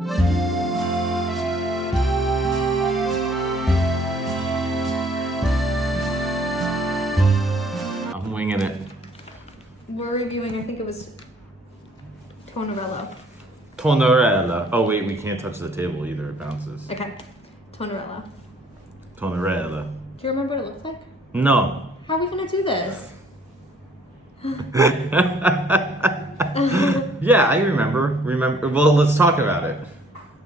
I'm winging it. We're reviewing, I think it was Tonnarello. Tonnarello. Oh wait, we can't touch the table either, it bounces. Okay, Tonnarello. Tonnarello. Do you remember what it looks like? No. How are we gonna do this? Yeah, I remember. Well, let's talk about it.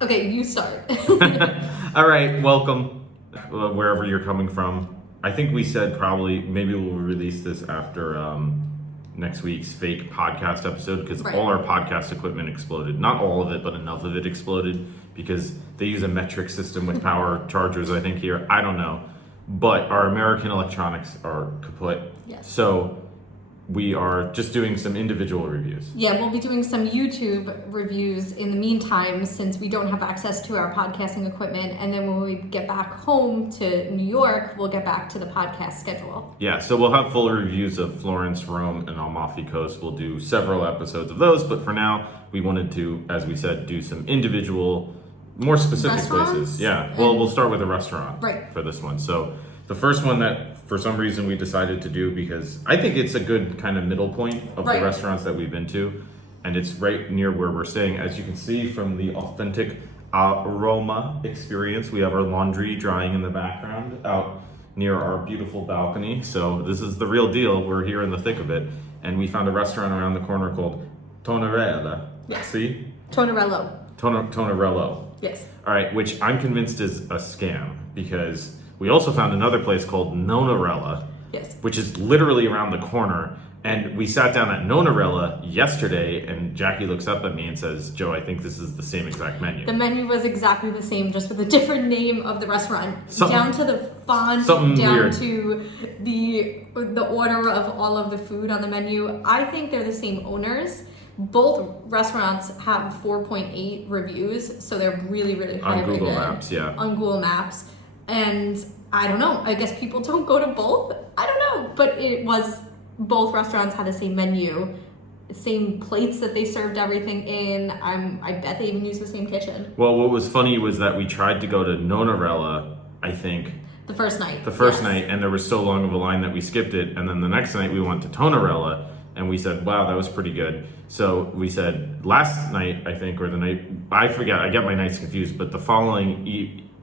Okay, you start. All right, welcome wherever you're coming from. I think we said probably maybe we'll release this after next week's fake podcast episode because Right. all our podcast equipment exploded. Not all of it, but enough of it exploded because they use a metric system with power chargers, I think, here. I don't know. But our American electronics are kaput. Yes. So we are just doing some individual reviews. Yeah, we'll be doing some YouTube reviews in the meantime since we don't have access to our podcasting equipment. And then when we get back home to New York, we'll get back to the podcast schedule. Yeah, so we'll have full reviews of Florence, Rome, and Amalfi Coast. We'll do several episodes of those, but for now, we wanted to, as we said, do some individual, more specific Restaurants? places. Yeah, well, we'll start with a restaurant Right. for this one. So the first one that, for some reason, we decided to do because I think it's a good kind of middle point of Right. the restaurants that we've been to, and it's right near where we're staying. As you can see from the authentic aroma experience, we have our laundry drying in the background out near our beautiful balcony. So this is the real deal. We're here in the thick of it, and we found a restaurant around the corner called Tonnarello. Yes. See? Tonnarello. Tonnarello. Yes. All right, which I'm convinced is a scam because we also found another place called Nonarella, Yes. which is literally around the corner. And we sat down at Nonarella yesterday, and Jackie looks up at me and says, "Joe, I think this is the same exact menu." The menu was exactly the same, just with a different name of the restaurant. Down to the font, something down weird. to the order of all of the food on the menu. I think they're the same owners. Both restaurants have 4.8 reviews, so they're really, really high On Google rated. Maps, yeah. On Google Maps. And I don't know, I guess people don't go to both? I don't know, but it was, both restaurants had the same menu, same plates that they served everything in. I bet they even used the same kitchen. Well, what was funny was that we tried to go to Nonarella, I think, The first night. the first yes. night, and there was so long of a line that we skipped it. And then the next night we went to Tonnarella, and we said, wow, that was pretty good. So we said last night, I think, or the night, I forget, I get my nights confused, but the following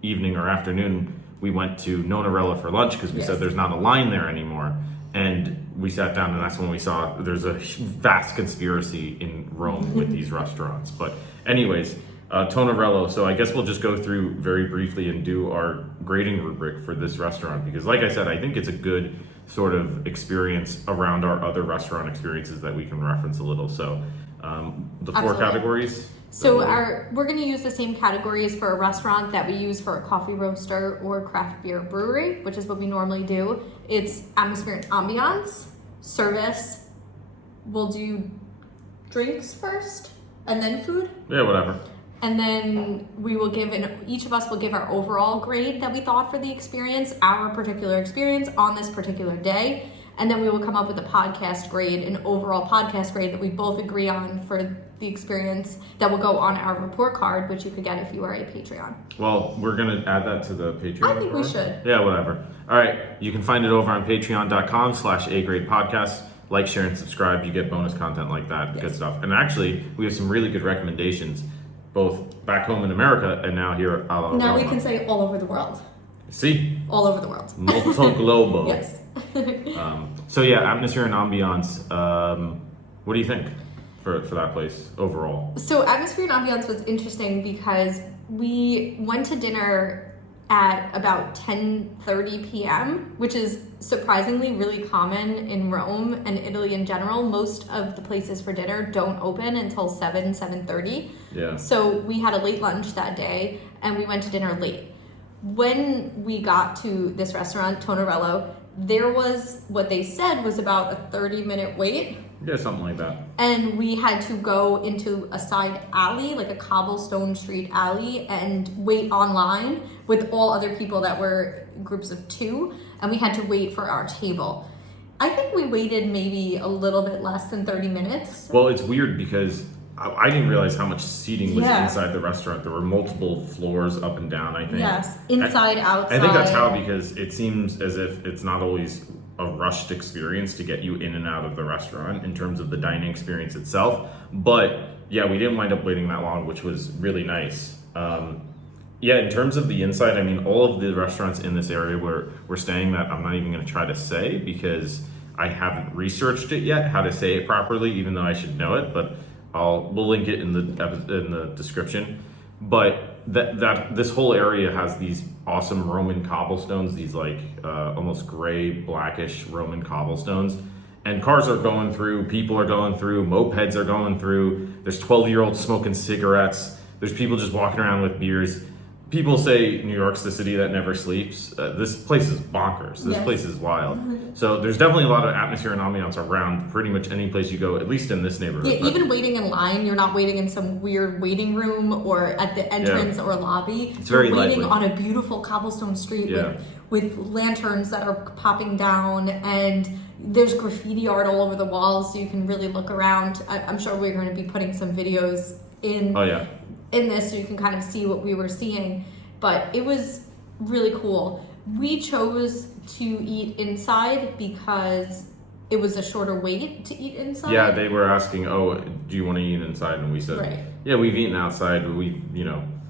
evening or afternoon, we went to Nonarella for lunch because we Yes. said there's not a line there anymore. And we sat down, and that's when we saw there's a vast conspiracy in Rome with these restaurants. But anyways, Tonnarello. So I guess we'll just go through very briefly and do our grading rubric for this restaurant because, like I said, I think it's a good sort of experience around our other restaurant experiences that we can reference a little. So the four Absolutely. categories. So we're going to use the same categories for a restaurant that we use for a coffee roaster or craft beer brewery, which is what we normally do. It's atmosphere and ambiance, service. We'll do drinks first and then food. Yeah, whatever. And then we will each of us will give our overall grade that we thought for the experience, our particular experience on this particular day. And then we will come up with a podcast grade, an overall podcast grade that we both agree on for the experience that will go on our report card, which you could get if you are a Patreon. Well, we're going to add that to the Patreon. I think we report. should. Yeah, whatever. All right. You can find it over on patreon.com/agradepodcast. Like, share, and subscribe. You get bonus content like that. Yes. Good stuff. And actually, we have some really good recommendations, both back home in America and now here at Ala Now we Roma. can say all over the world. See? All over the world. Molto globo. Yes. So yeah, atmosphere and ambiance. What do you think for that place overall? So atmosphere and ambiance was interesting because we went to dinner at about 10:30 p.m., which is surprisingly really common in Rome and Italy in general. Most of the places for dinner don't open until 7:30. Yeah. So we had a late lunch that day and we went to dinner late. When we got to this restaurant, Tonnarello, there was what they said was about a 30-minute wait. Yeah, something like that. And we had to go into a side alley, like a cobblestone street alley, and wait online with all other people that were groups of 2, and we had to wait for our table. I think we waited maybe a little bit less than 30 minutes. Well, it's weird because I didn't realize how much seating was Yeah. inside the restaurant. There were multiple floors up and down, I think. Yes, inside, outside. I think that's how, because it seems as if it's not always a rushed experience to get you in and out of the restaurant in terms of the dining experience itself. But yeah, we didn't wind up waiting that long, which was really nice. Yeah, in terms of the inside, I mean, all of the restaurants in this area where we're staying, that I'm not even going to try to say because I haven't researched it yet, how to say it properly, even though I should know it. But we'll link it in the description. But that this whole area has these awesome Roman cobblestones, these like almost gray, blackish Roman cobblestones. And cars are going through, people are going through, mopeds are going through. There's 12-year-olds smoking cigarettes. There's people just walking around with beers. People say New York's the city that never sleeps. This place is bonkers. This place is wild. So there's definitely a lot of atmosphere and ambiance around pretty much any place you go, at least in this neighborhood. Yeah, even waiting in line, you're not waiting in some weird waiting room or at the entrance or lobby. It's very you're waiting lively. on a beautiful cobblestone street with lanterns that are popping down, and there's graffiti art all over the walls, so you can really look around. I'm sure we're going to be putting some videos in. Oh yeah. In this, so you can kind of see what we were seeing, but it was really cool. We chose to eat inside because it was a shorter wait to eat inside. Yeah, they were asking, "Oh, do you want to eat inside?" And we said, Right. "Yeah, we've eaten outside. But we,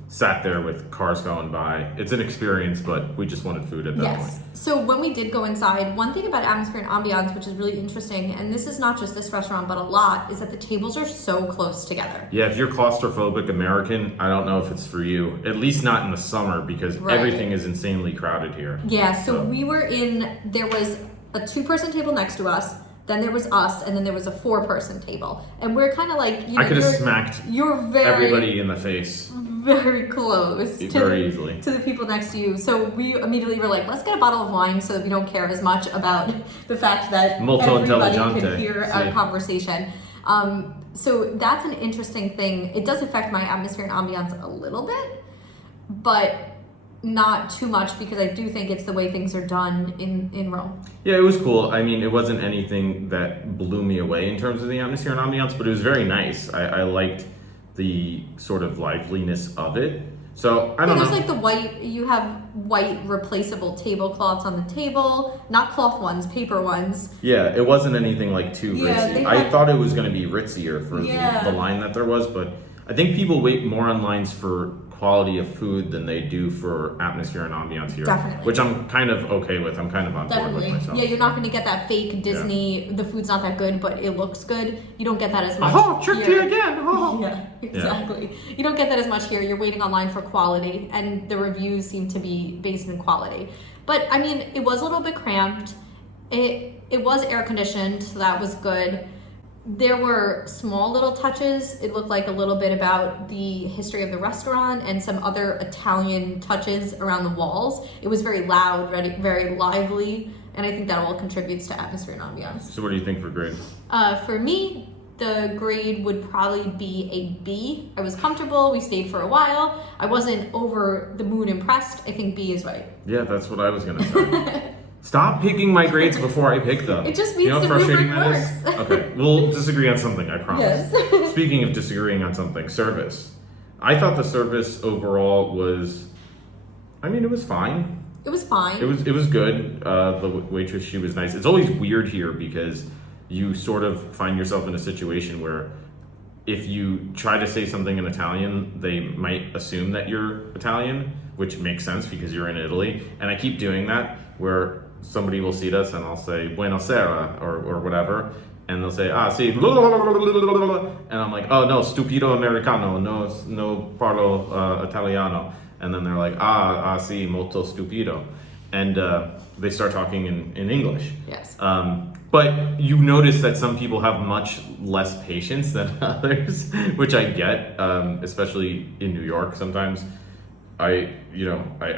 sat there with cars going by. It's an experience, but we just wanted food at that point." So when we did go inside, one thing about atmosphere and ambiance, which is really interesting, and this is not just this restaurant, but a lot, is that the tables are so close together. Yeah, if you're claustrophobic American, I don't know if it's for you. At least not in the summer, because everything is insanely crowded here. Yeah, so we were there was a 2-person table next to us, then there was us, and then there was a 4-person table. And we're kind of like, I could have smacked everybody in the face. Very close very easily to the people next to you. So we immediately were like, let's get a bottle of wine so that we don't care as much about the fact that everybody can hear a conversation. So that's an interesting thing. It does affect my atmosphere and ambiance a little bit, but not too much, because I do think it's the way things are done in Rome. Yeah, it was cool. I mean, it wasn't anything that blew me away in terms of the atmosphere and ambiance, but it was very nice. I liked the sort of liveliness of it. So I don't know. There's like you have white replaceable tablecloths on the table, not cloth ones, paper ones. Yeah, it wasn't anything like too ritzy. I thought it was going to be ritzier for the line that there was, but I think people wait more on lines for quality of food than they do for atmosphere and ambiance here. Definitely. Which I'm kind of okay with. I'm kind of on board with myself. Yeah, you're not going to get that fake Disney, the food's not that good, but it looks good. You don't get that as much tricked you again. Yeah, exactly. Yeah. You don't get that as much here. You're waiting online for quality, and the reviews seem to be based in quality. But, I mean, it was a little bit cramped. It was air conditioned, so that was good. There were small little touches. It looked like a little bit about the history of the restaurant and some other Italian touches around the walls. It was very loud, very lively, and I think that all contributes to atmosphere and ambiance. So what do you think for grade? For me, the grade would probably be a B. I was comfortable. We stayed for a while. I wasn't over the moon impressed. I think B is right. Yeah, that's what I was going to say. Stop picking my grades before I pick them. It just means the rubric works. Okay, we'll disagree on something, I promise. Yes. Speaking of disagreeing on something, service. I thought the service overall was, it was fine. It was fine. It was good. The waitress, she was nice. It's always weird here because you sort of find yourself in a situation where if you try to say something in Italian, they might assume that you're Italian, which makes sense because you're in Italy. And I keep doing that where somebody will seat us and I'll say buonasera or whatever, and they'll say sì, and I'm like, oh no, stupido americano, no parlo italiano, and then they're like sì, molto stupido, and they start talking in English. Yes. But you notice that some people have much less patience than others, which I get, especially in New York sometimes. I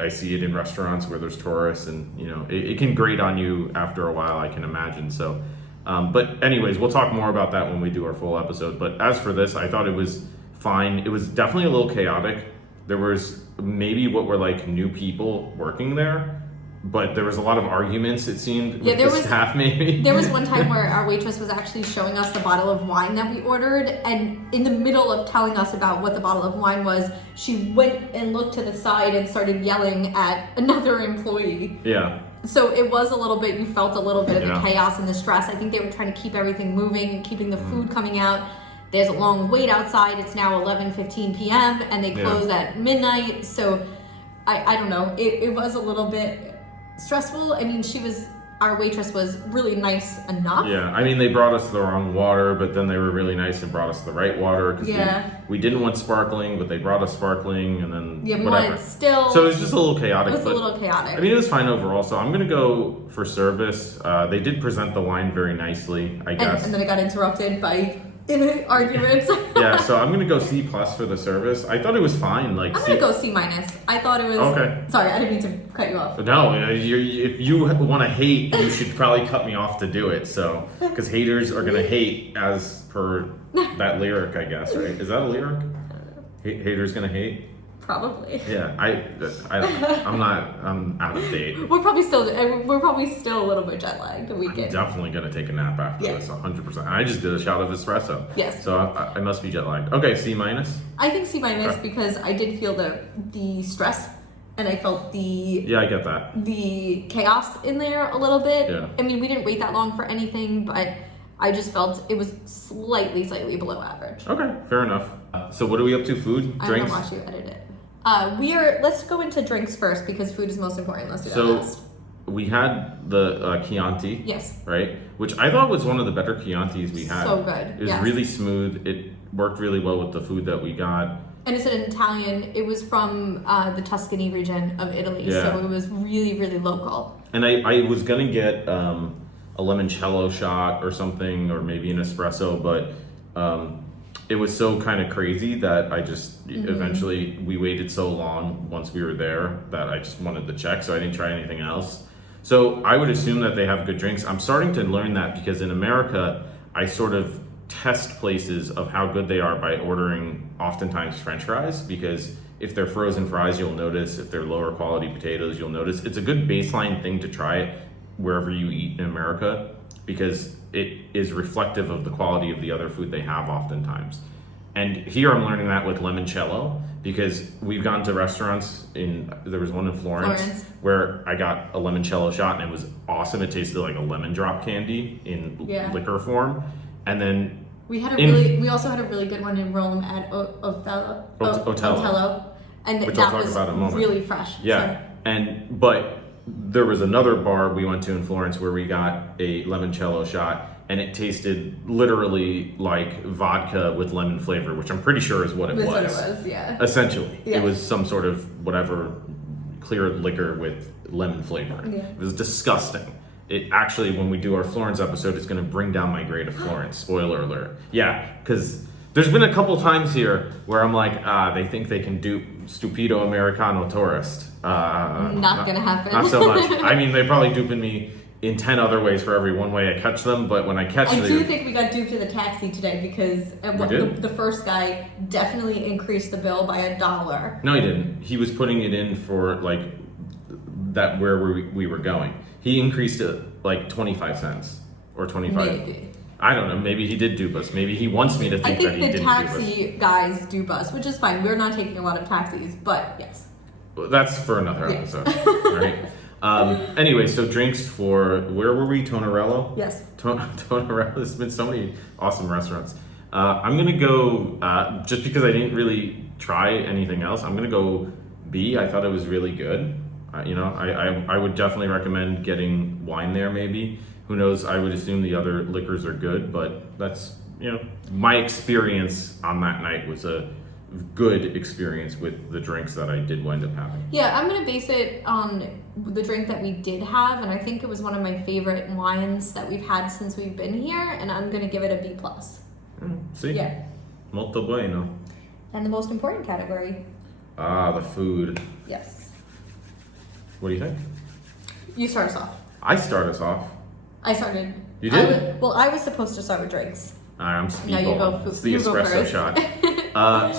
see it in restaurants where there's tourists, and it can grate on you after a while, I can imagine. So, but anyways, we'll talk more about that when we do our full episode. But as for this, I thought it was fine. It was definitely a little chaotic. There was maybe what were like new people working there, but there was a lot of arguments, it seemed, with there the was- staff maybe. There was one time where our waitress was actually showing us the bottle of wine that we ordered, and in the middle of telling us about what the bottle of wine was, she went and looked to the side and started yelling at another employee. Yeah. So it was a little bit, you felt a little bit of Yeah. the chaos and the stress. I think they were trying to keep everything moving and keeping the food coming out. There's a long wait outside. It's now 11:15 p.m. and they close at midnight. So I don't know. It was a little bit stressful. I mean, our waitress was really nice enough. Yeah, I mean, they brought us the wrong water, but then they were really nice and brought us the right water, because we didn't want sparkling, but they brought us sparkling, and then Yeah, we whatever. wanted still. So it was just a little chaotic. It was a but, little chaotic. I mean, it was fine overall, so I'm going to go for service. They did present the wine very nicely, I guess. And then it got interrupted by arguments. Yeah, so I'm going to go C+ for the service. I thought it was fine. Like, I'm gonna go C-. I thought it was. Okay. Sorry, I didn't mean to cut you off. No, if you want to hate, you should probably cut me off to do it. So, because haters are gonna hate, as per that lyric, I guess, right? Is that a lyric? Haters gonna hate. Probably. Yeah, I'm out of date. We're probably still a little bit jet lagged. The I'm weekend. definitely gonna take a nap after Yeah. this, 100%. I just did a shot of espresso. Yes. So I must be jet lagged. Okay, C-. I think C- because I did feel the stress, and I felt Yeah, I get that. the chaos in there a little bit. Yeah. I mean, we didn't wait that long for anything, but I just felt it was slightly below average. Okay, fair enough. So what are we up to? Food, I'm drinks. gonna watch you edit it. Let's go into drinks first because food is most important. Let's do that So last. we had the Chianti. Yes. Right? Which I thought was one of the better Chiantis we had. So good. It was yes. really smooth. It worked really well with the food that we got. And it's an Italian. It was from the Tuscany region of Italy, Yeah. so it was really, really local. And I was gonna get a limoncello shot or something, or maybe an espresso, but it was so kind of crazy that I just eventually, we waited so long once we were there that I just wanted the check, so I didn't try anything else. So I would assume that they have good drinks. I'm starting to learn that because in America, I sort of test places of how good they are by ordering oftentimes French fries, because if they're frozen fries, you'll notice. If they're lower quality potatoes, you'll notice. It's a good baseline thing to try wherever you eat in America, because it is reflective of the quality of the other food they have oftentimes. And here I'm learning that with limoncello, because we've gone to restaurants there was one in Florence where I got a limoncello shot and it was awesome. It tasted like a lemon drop candy in liquor form. And then we also had a really good one in Rome at Otello, and which I'll that talk was about in a moment. really fresh. Yeah, but there was another bar we went to in Florence where we got a limoncello shot, and it tasted literally like vodka with lemon flavor, which I'm pretty sure is what it That's was. what it was, yeah. Essentially, Yeah. it was some sort of whatever clear liquor with lemon flavor. Yeah. It was disgusting. It actually, when we do our Florence episode, it's going to bring down my grade of Florence. Spoiler alert. Yeah, because there's been a couple times here where I'm like, they think they can dupe Stupido Americano Tourist. Not gonna happen. Not so much. I mean, they're probably duping me in 10 other ways for every one way I catch them, but when I catch I them... do think we got duped in the taxi today because the first guy definitely increased the bill by $1. No, he didn't. He was putting it in for, like, that where we were going. He increased it, like, 25 cents or 25. Maybe. I don't know. Maybe he did dupe us. Maybe he wants me to think that he the didn't dupe us. taxi guys dupe us, which is fine. We're not taking a lot of taxis, but yes. That's for another episode, right? Anyway, so drinks for, where were we? Tonnarello? Yes. Tonnarello. There's been so many awesome restaurants. I'm going to go, just because I didn't really try anything else, I'm going to go B. I thought it was really good. I would definitely recommend getting wine there maybe. Who knows? I would assume the other liquors are good, but that's, my experience on that night was a good experience with the drinks that I did wind up having. Yeah, I'm gonna base it on the drink that we did have, and I think it was one of my favorite wines that we've had since we've been here, and I'm gonna give it a B+. See? Yeah. Molto bueno. And the most important category. The food. Yes. What do you think? You start us off. I start us off. I started. You did? I was supposed to start with drinks. I'm Now you go. It's the You go espresso first. shot.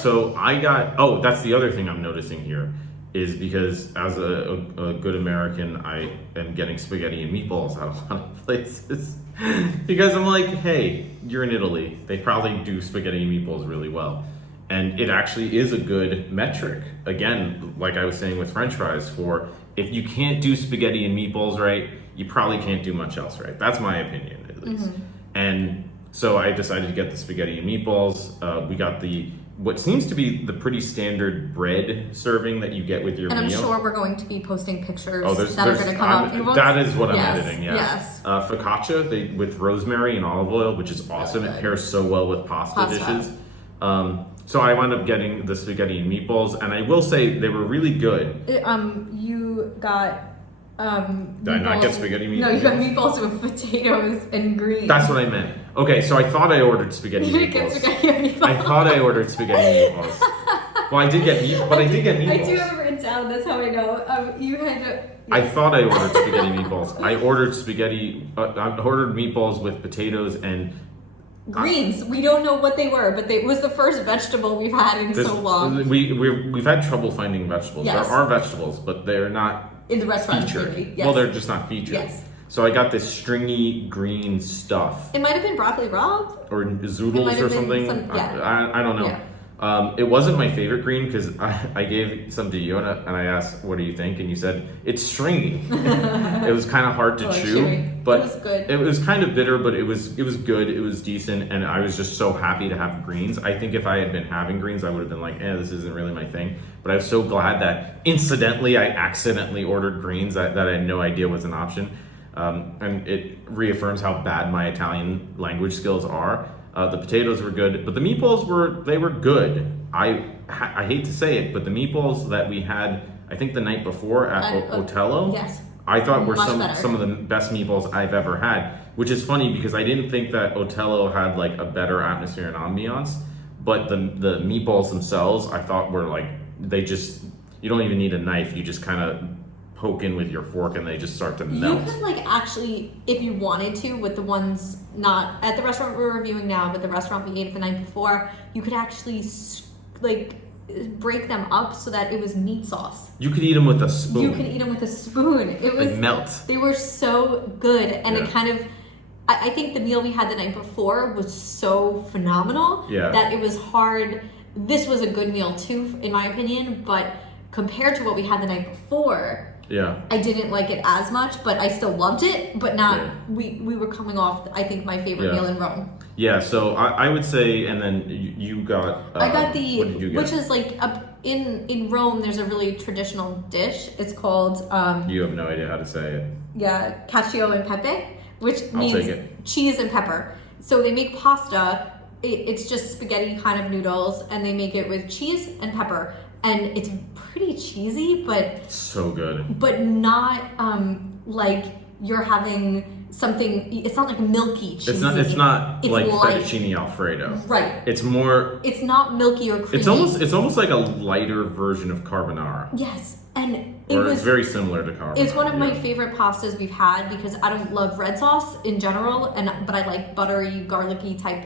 So I got. Oh, that's the other thing I'm noticing here. is because as a good American, I am getting spaghetti and meatballs at a lot of places. Because I'm like, hey, you're in Italy. They probably do spaghetti and meatballs really well. And it actually is a good metric. Again, like I was saying with French fries, for if you can't do spaghetti and meatballs right, you probably can't do much else right. That's my opinion, at least. And so I decided to get the spaghetti and meatballs. We got what seems to be the pretty standard bread serving that you get with your meal. And I'm sure we're going to be posting pictures there's that are going to come up. That is what I'm Yes, editing, yeah. yes. Focaccia with rosemary and olive oil, which is awesome. Really It good. pairs so well with pasta dishes. So I wound up getting the spaghetti and meatballs, and I will say they were really good. You got Did I not get spaghetti meatballs? No, you got meatballs with potatoes and greens. That's what I meant. Okay, so I thought I ordered spaghetti You didn't get meatballs. spaghetti and meatballs. I thought I ordered spaghetti meatballs. Well, I did get meatballs. I do have it written down. That's how I know. You had. I thought I ordered spaghetti meatballs. I ordered I ordered meatballs with potatoes and greens. We don't know what they were, but it was the first vegetable we've had in so long. We've had trouble finding vegetables. Yes. There are vegetables, but they're not In the restaurant featured. community. Yes. Well, they're just not featured. Yes. So I got this stringy green stuff, It might have been broccoli rabe. or It might zoodles have or been something. some- yeah. I don't know. Yeah. It wasn't my favorite green because I gave some to you and I asked, "What do you think?" And you said it's stringy. It was kind of hard to chew, chewy. but It was good. It was kind of bitter, but it was good. It was decent, and I was just so happy to have greens. I think if I had been having greens, I would have been like, "This isn't really my thing." But I was so glad that incidentally I accidentally ordered greens that I had no idea was an option, and it reaffirms how bad my Italian language skills are. The potatoes were good, but the meatballs were good. I hate to say it, but the meatballs that we had, I think the night before at Otello, Yes. I thought were Much better. some of the best meatballs I've ever had. Which is funny because I didn't think that Otello had like a better atmosphere and ambiance, but the meatballs themselves I thought were like you don't even need a knife. You just kind of poke in with your fork and they just start to melt. You could like actually, if you wanted to, with the ones not at the restaurant we're reviewing now, but the restaurant we ate the night before, you could actually like break them up so that it was meat sauce. You could eat them with a spoon. You could eat them with a spoon. It was They melt. They were so good, and Yeah. it kind of. I think the meal we had the night before was so phenomenal that it was hard. This was a good meal too, in my opinion, but compared to what we had the night before, Yeah. I didn't like it as much, but I still loved it. But not Yeah. we were coming off, I think, my favorite meal in Rome. Yeah, so I would say, and then you got. I got what did you get? which is like in Rome. There's a really traditional dish. It's called You have no idea how to say it. cacio and pepe, which I'll means take it. cheese and pepper. So they make pasta. It's just spaghetti kind of noodles, and they make it with cheese and pepper, and it's pretty cheesy, but So good. not like you're having something. It's not like milky cheesy. It's not It's like light. fettuccine Alfredo. Right. It's more. It's not milky or creamy. It's almost like a lighter version of carbonara. Yes, and It's very similar to carbonara. It's one of my yeah. favorite pastas we've had because I don't love red sauce in general, but I like buttery, garlicky type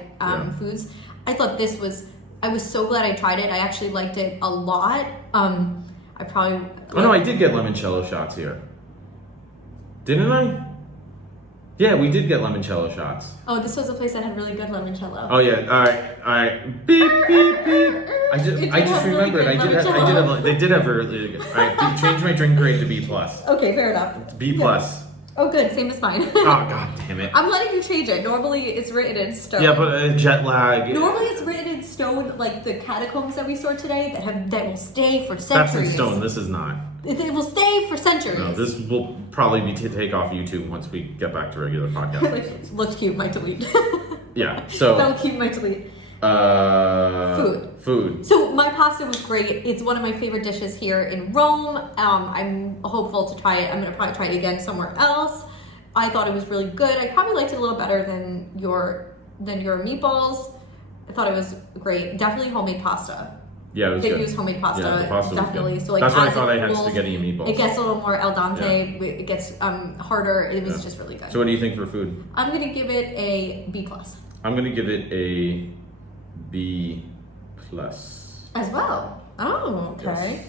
foods. I thought this was. I was so glad I tried it. I actually liked it a lot. I probably. Oh no, I did get limoncello shots here. Didn't I? Yeah, we did get limoncello shots. Oh, this was a place that had really good limoncello. Oh yeah, all right. Beep beep beep. I just remembered. They did have really good. All right, change my drink grade to B plus. Okay, fair enough. B plus. Oh, good. Same as mine. Oh god damn it. I'm letting you change it. Normally, it's written in stone. Yeah, but jet lag. Normally, it's written in stone, like the catacombs that we saw today, that will stay for centuries. That's in stone. This is not. It will stay for centuries. No, this will probably be take off YouTube once we get back to regular podcast. Looked cute, might delete. Yeah. So. Felt cute, might delete. Food. So my pasta was great. It's one of my favorite dishes here in Rome. I'm hopeful to try it. I'm gonna probably try it again somewhere else. I thought it was really good. I probably liked it a little better than your meatballs. I thought it was great. Definitely homemade pasta. Yeah, it was good. Use homemade pasta. Yeah, the pasta definitely. was good. So like that's why I as thought I had cools, spaghetti and meatballs. It gets a little more al dente. It gets harder. It was just really good. So what do you think for food? I'm gonna give it a B plus. I'm gonna give it a B plus. As well. Oh, okay. Yes.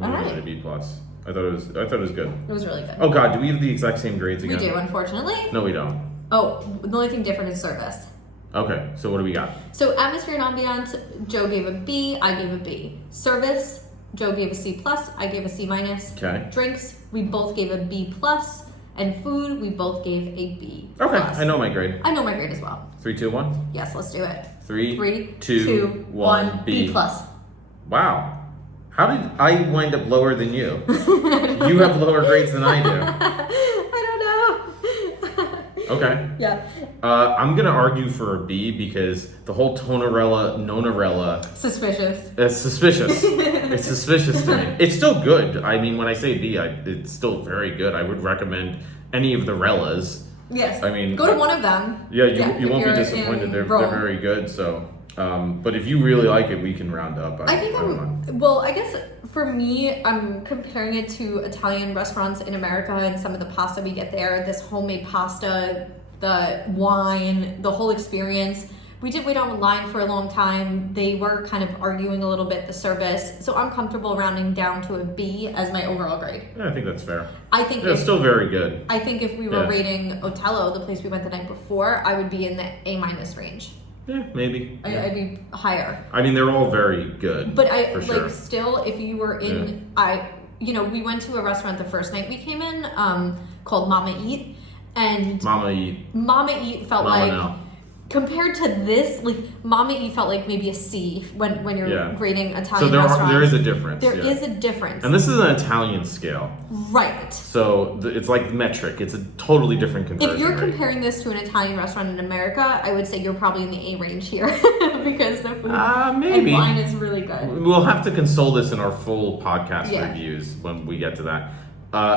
I'm giving Alright. it a B plus. I thought it was good. It was really good. Oh God, do we have the exact same grades We again? do, unfortunately. No, we don't. Oh, the only thing different is service. Okay, so what do we got? So atmosphere and ambiance, Joe gave a B, I gave a B. Service, Joe gave a C plus, I gave a C minus. Okay. Drinks, we both gave a B plus, and food, we both gave a B Okay, plus. I know my grade. I know my grade as well. 3, 2, 1. Yes, let's do it. 3, 2, 1. B plus. Wow. How did I wind up lower than you? You have lower grades than I do. I don't know. Okay. Yeah. I'm gonna argue for a B because the whole Nonarella, Suspicious. it's suspicious. It's suspicious to me. It's still good. I mean, when I say B, it's still very good. I would recommend any of the Rellas. Yes. I mean, go to one of them. Yeah, you if won't be you're disappointed. in They're Rome. very good. So, but if you really like it, we can round up. I think don't mind. well, I guess for me, I'm comparing it to Italian restaurants in America and some of the pasta we get there. This homemade pasta, the wine, the whole experience. We did wait on a line for a long time. They were kind of arguing a little bit, the service. So I'm comfortable rounding down to a B as my overall grade. Yeah, I think that's fair. I think It's still very good. I think if we were Yeah. rating Otello, the place we went the night before, I would be in the A minus range. Yeah, maybe. Yeah. I'd be higher. I mean, they're all very good. But I for like sure. still, if you were in, we went to a restaurant the first night we came in, called Mama Eat, and Mama Eat. Mama Eat felt Mama like now. compared to this, like Mama Eat felt like maybe a C when you're Yeah. grading So Italian there restaurants. is a difference. There yeah. is a difference, And this is an Italian scale, right? so it's like metric. It's a totally different conversion If you're rate. comparing this to an Italian restaurant in America, I would say you're probably in the A range here because the food Maybe. and wine is really good. We'll have to console this in our full podcast Yeah. reviews when we get to that.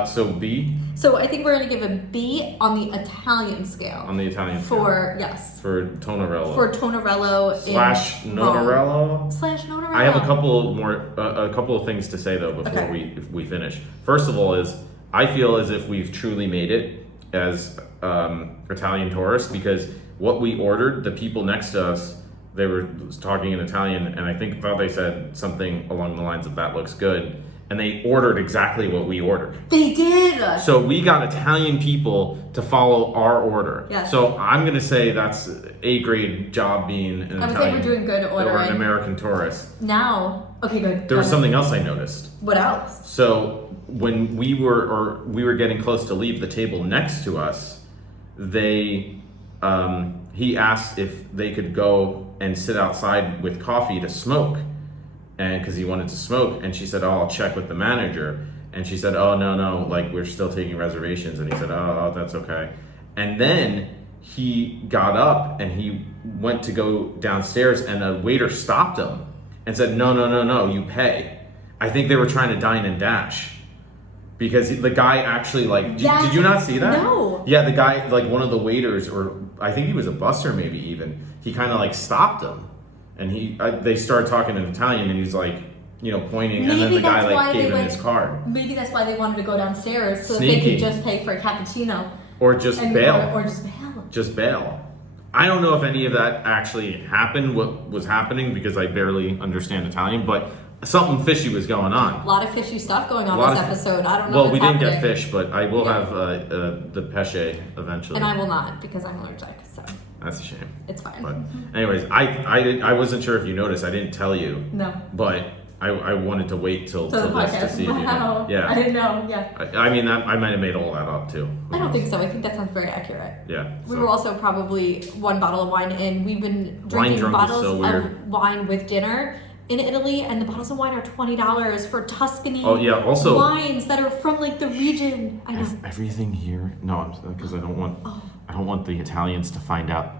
So B So I think we're going to give a B on the Italian scale on the Italian scale. for yes For Tonnarello. for Tonnarello Slash in Rome. Nonarello. Slash Tonnarello. I have a couple of things to say though before Okay. we finish. First of all, is I feel as if we've truly made it as Italian tourists because what we ordered, the people next to us, they were talking in Italian, and I thought they said something along the lines of "that looks good," and they ordered exactly what we ordered. They did. So we got Italian people to follow our order. Yes. So I'm gonna say that's A grade job being an I would say Italian we're doing good or an ordering. American tourist. Now, okay, good. There was Go something else I noticed. ahead. What else? So when we were getting close to leave the table next to us, he asked if they could go and sit outside with coffee to smoke, and because he wanted to smoke, and she said, "Oh, I'll check with the manager," and she said, "Oh, no, like we're still taking reservations," and he said, "Oh, that's okay," and then he got up and he went to go downstairs, and a waiter stopped him and said, "No, you pay." I think they were trying to dine and dash. Because the guy actually did you not see that? No. Yeah, the guy, like one of the waiters, or I think he was a busser maybe even, he kind of stopped him. And they started talking in Italian and he's pointing, and then Maybe the guy that's why gave they him went- his card. Maybe that's why they wanted to go downstairs so that Sneaky. they could just pay for a cappuccino. Or just and, bail. Or just bail. Just bail. I don't know if any of that actually happened, what was happening, because I barely understand Italian, but something fishy was going on. A lot of fishy stuff going on A lot this of- episode. I don't know Well, what's we didn't happening. get fish, but I will Yeah. have the pesce eventually. And I will not because I'm allergic, so That's a shame. it's fine. But anyways, I wasn't sure if you noticed. I didn't tell you, No. but I wanted to wait till So the this to podcast. see if you knew. Wow. I Yeah. didn't know. Yeah. I mean, I might have made all that up too. I don't think so. I think that sounds very accurate. Yeah. We so- were also probably one bottle of wine in. We've been Wine drinking drunk is bottles so of weird. wine with dinner in Italy, and the bottles of wine are $20 for Tuscany Oh yeah. Also, wines that are from the region. I know. everything here. No, because I don't want the Italians to find out,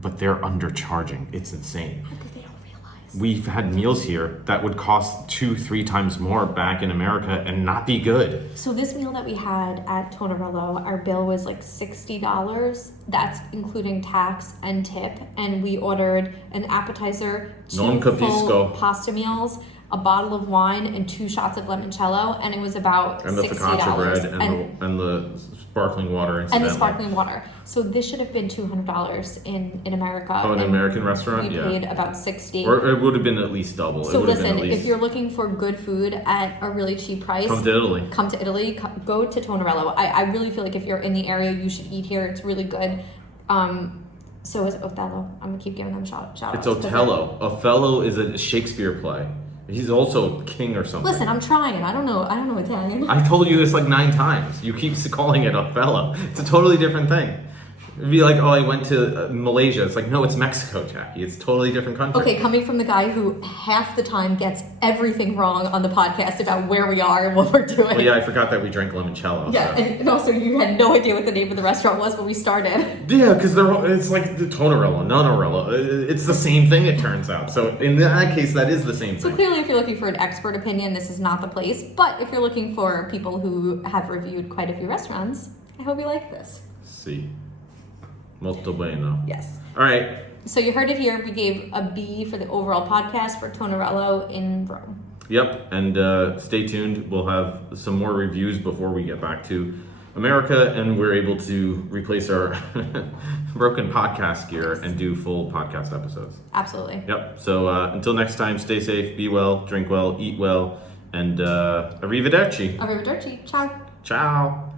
but they're undercharging. It's insane. How could they don't realize? We've had meals here that would cost 2-3 times more back in America and not be good. So this meal that we had at Tonnarello, our bill was $60. That's including tax and tip, and we ordered an appetizer, Non two capisco. full pasta meals, a bottle of wine, and 2 shots of limoncello, and it was about And the $60. focaccia bread and the sparkling water And incidentally. the sparkling water. So this should have been $200 in America. Oh, an and American restaurant? We Yeah. paid about $60. Or it would have been at least double. So it would have listen, been at least... if you're looking for good food at a really cheap price, Come to Italy. Go to Tonnarello. I really feel like if you're in the area, you should eat here. It's really good. So is Othello. I'm gonna keep giving them shout outs. It's Otello. Othello is a Shakespeare play. He's also king or something. Listen, I'm trying. I don't know Italian. I told you this like 9 times. You keep calling it Othello. It's a totally different thing. It'd be like, oh, I went to Malaysia. It's like, no, it's Mexico, Jackie. It's a totally different country. Okay, coming from the guy who half the time gets everything wrong on the podcast about where we are and what we're doing. Well, yeah, I forgot that we drank limoncello. Yeah, So. and also you had no idea what the name of the restaurant was when we started. Yeah, because it's like the Tonnarello, Nonarello. It's the same thing, it turns out. So in that case, that is the same So thing. clearly, if you're looking for an expert opinion, this is not the place. But if you're looking for people who have reviewed quite a few restaurants, I hope you like this. Si. Molto bueno. Yes. All right. So you heard it here. We gave a B for the overall podcast for Tonnarello in Rome. Yep, and stay tuned. We'll have some more reviews before we get back to America, and we're able to replace our broken podcast gear and do full podcast episodes. Absolutely. Yep. So until next time, stay safe, be well, drink well, eat well, and arrivederci. Arrivederci. Ciao. Ciao.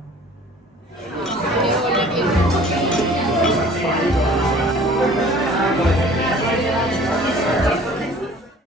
Thank you.